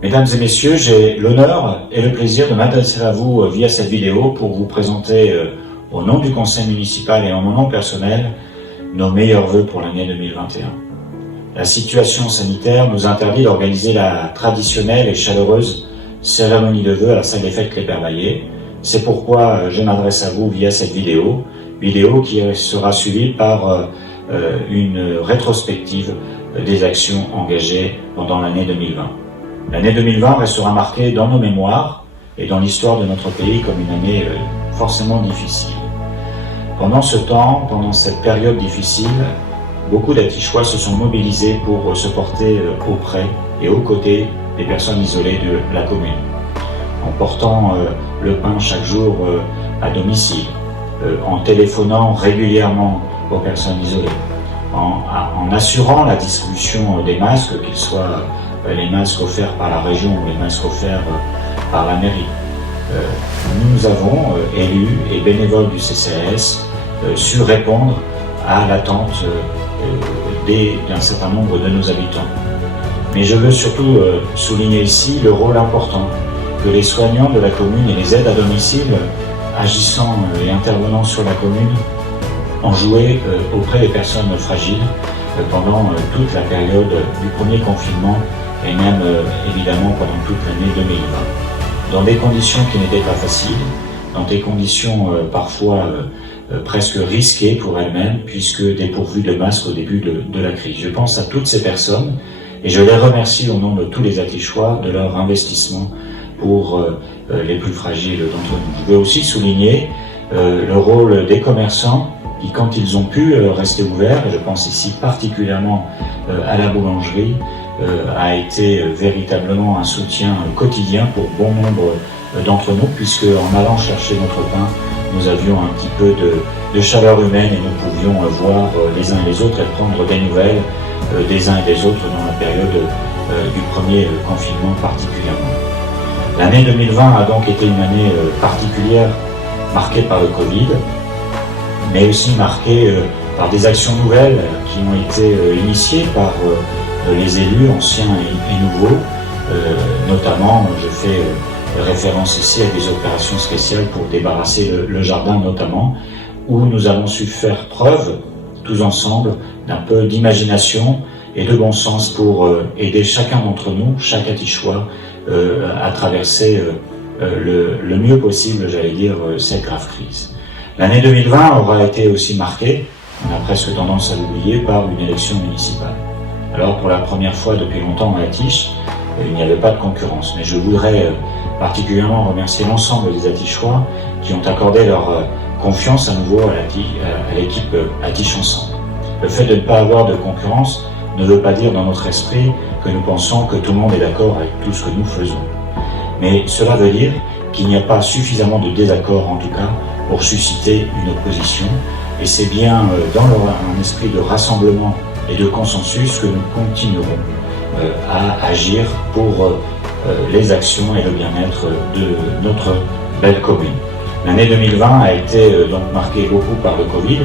Mesdames et messieurs, j'ai l'honneur et le plaisir de m'adresser à vous via cette vidéo pour vous présenter au nom du conseil municipal et en mon nom personnel nos meilleurs vœux pour l'année 2021. La situation sanitaire nous interdit d'organiser la traditionnelle et chaleureuse cérémonie de vœux à la salle des fêtes Kléper-Vaillet. C'est pourquoi je m'adresse à vous via cette vidéo qui sera suivie par une rétrospective des actions engagées pendant l'année 2020. L'année 2020 restera marquée dans nos mémoires et dans l'histoire de notre pays comme une année forcément difficile. Pendant ce temps, pendant cette période difficile, beaucoup d'Atichois se sont mobilisés pour se porter auprès et aux côtés des personnes isolées de la commune, en portant le pain chaque jour à domicile, en téléphonant régulièrement aux personnes isolées, en assurant la distribution des masques, qu'ils soient les masques offerts par la région ou les masques offerts par la mairie. Nous avons, élus et bénévoles du CCAS, su répondre à l'attente d'un certain nombre de nos habitants. Mais je veux surtout souligner ici le rôle important que les soignants de la commune et les aides à domicile agissant et intervenant sur la commune ont joué auprès des personnes fragiles pendant toute la période du premier confinement et même évidemment pendant toute l'année 2020. Dans des conditions qui n'étaient pas faciles, dans des conditions parfois presque risquées pour elles-mêmes, puisque dépourvues de masques au début de la crise. Je pense à toutes ces personnes et je les remercie au nom de tous les Atichois de leur investissement pour les plus fragiles d'entre nous. Je veux aussi souligner le rôle des commerçants qui, quand ils ont pu rester ouverts, et je pense ici particulièrement à la boulangerie, a été véritablement un soutien quotidien pour bon nombre d'entre nous, puisque en allant chercher notre pain, nous avions un petit peu de chaleur humaine et nous pouvions voir les uns et les autres et prendre des nouvelles des uns et des autres dans la période du premier confinement particulièrement. L'année 2020 a donc été une année particulière, marquée par le Covid, mais aussi marquée par des actions nouvelles qui ont été initiées par les élus anciens et nouveaux. Notamment, je fais référence ici à des opérations spéciales pour débarrasser le jardin notamment, où nous avons su faire preuve, tous ensemble, d'un peu d'imagination et de bon sens pour aider chacun d'entre nous, chaque Atichois, à traverser le mieux possible, j'allais dire, cette grave crise. L'année 2020 aura été aussi marquée, on a presque tendance à l'oublier, par une élection municipale. Alors pour la première fois depuis longtemps à Atiche, il n'y avait pas de concurrence, mais je voudrais particulièrement remercier l'ensemble des Atichois qui ont accordé leur confiance à nouveau à l'équipe Atiche Ensemble. Le fait de ne pas avoir de concurrence ne veut pas dire dans notre esprit que nous pensons que tout le monde est d'accord avec tout ce que nous faisons. Mais cela veut dire qu'il n'y a pas suffisamment de désaccord en tout cas pour susciter une opposition, et c'est bien dans un esprit de rassemblement et de consensus que nous continuerons à agir pour les actions et le bien-être de notre belle commune. L'année 2020 a été donc marquée beaucoup par le Covid,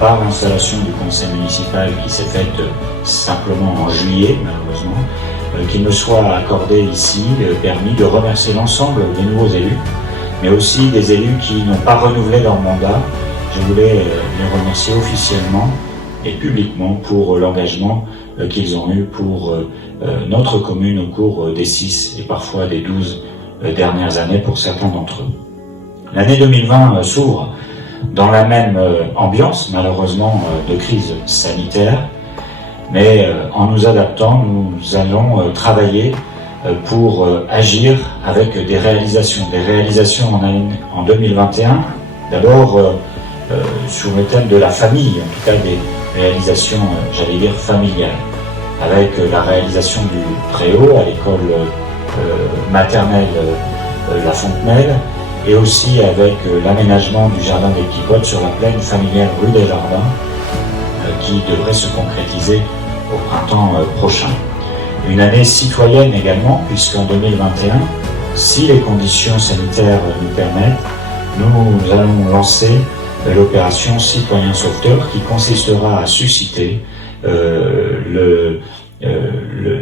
par l'installation du conseil municipal qui s'est faite simplement en juillet, malheureusement. Qu'il me soit accordé ici, permis de remercier l'ensemble des nouveaux élus, mais aussi des élus qui n'ont pas renouvelé leur mandat. Je voulais les remercier officiellement et publiquement pour l'engagement qu'ils ont eu pour notre commune au cours des 6 et parfois des 12 dernières années pour certains d'entre eux. L'année 2020 s'ouvre dans la même ambiance, malheureusement, de crise sanitaire, mais en nous adaptant, nous allons travailler pour agir avec des réalisations en 2021, d'abord sur le thème de la famille, en tout cas des réalisations, j'allais dire, familiales, avec la réalisation du préau à l'école maternelle La Fontenelle, et aussi avec l'aménagement du jardin des Petits Potes sur la plaine familiale rue des Jardins, qui devrait se concrétiser au printemps prochain. Une année citoyenne également, puisqu'en 2021, si les conditions sanitaires nous permettent, nous allons lancer l'opération Citoyen Sauveteur qui consistera à susciter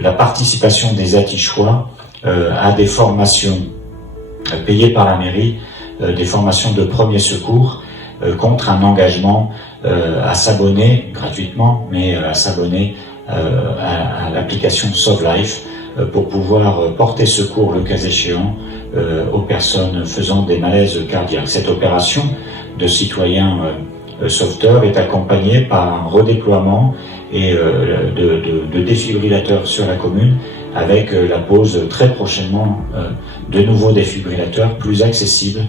la participation des Atichois à des formations payées par la mairie, des formations de premier secours contre un engagement à s'abonner gratuitement, mais à s'abonner à l'application Sauve Life pour pouvoir porter secours le cas échéant aux personnes faisant des malaises cardiaques. Cette opération de citoyens sauveteurs est accompagnée par un redéploiement et de défibrillateurs sur la commune, avec la pose très prochainement de nouveaux défibrillateurs plus accessibles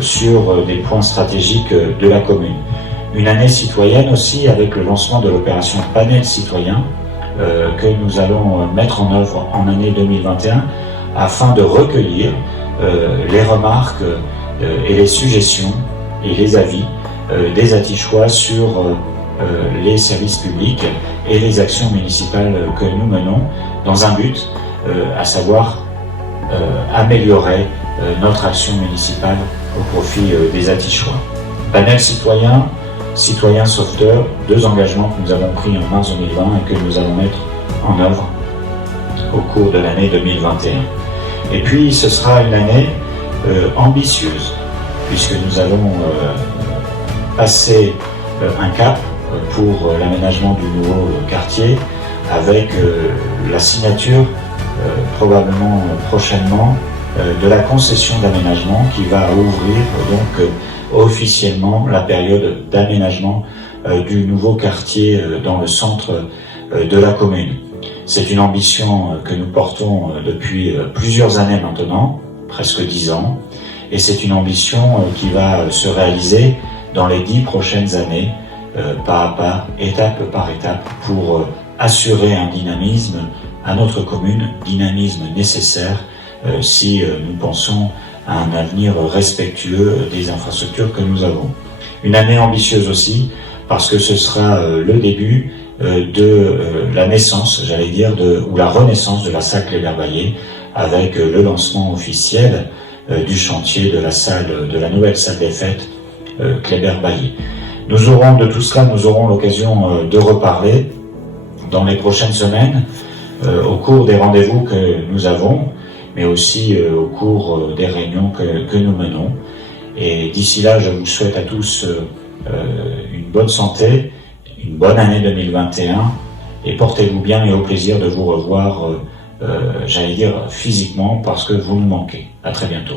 sur des points stratégiques de la commune. Une année citoyenne aussi, avec le lancement de l'opération Panel Citoyen que nous allons mettre en œuvre en année 2021 afin de recueillir les remarques et les suggestions et les avis des Atichois sur les services publics et les actions municipales que nous menons dans un but, à savoir améliorer notre action municipale au profit des Atichois. Panel citoyen, citoyen sauveteur, 2 engagements que nous avons pris en mars 2020 et que nous allons mettre en œuvre au cours de l'année 2021. Et puis ce sera une année ambitieuse, puisque nous allons passer un cap pour l'aménagement du nouveau quartier, avec la signature probablement prochainement de la concession d'aménagement qui va ouvrir donc officiellement la période d'aménagement du nouveau quartier dans le centre de la commune. C'est une ambition que nous portons depuis plusieurs années maintenant, presque 10 ans, et c'est une ambition qui va se réaliser dans les 10 prochaines années, pas à pas, étape par étape, pour assurer un dynamisme à notre commune, dynamisme nécessaire si nous pensons à un avenir respectueux des infrastructures que nous avons. Une année ambitieuse aussi, parce que ce sera le début de la naissance, j'allais dire, ou la renaissance de la salle Kléber-Baillet, avec le lancement officiel du chantier de la nouvelle salle des fêtes Kléber-Baillet. Nous aurons de tout cela, nous aurons l'occasion de reparler dans les prochaines semaines, au cours des rendez-vous que nous avons, mais aussi au cours des réunions que nous menons. Et d'ici là, je vous souhaite à tous une bonne santé, une bonne année 2021, et portez-vous bien et au plaisir de vous revoir, j'allais dire physiquement, parce que vous nous manquez. À très bientôt.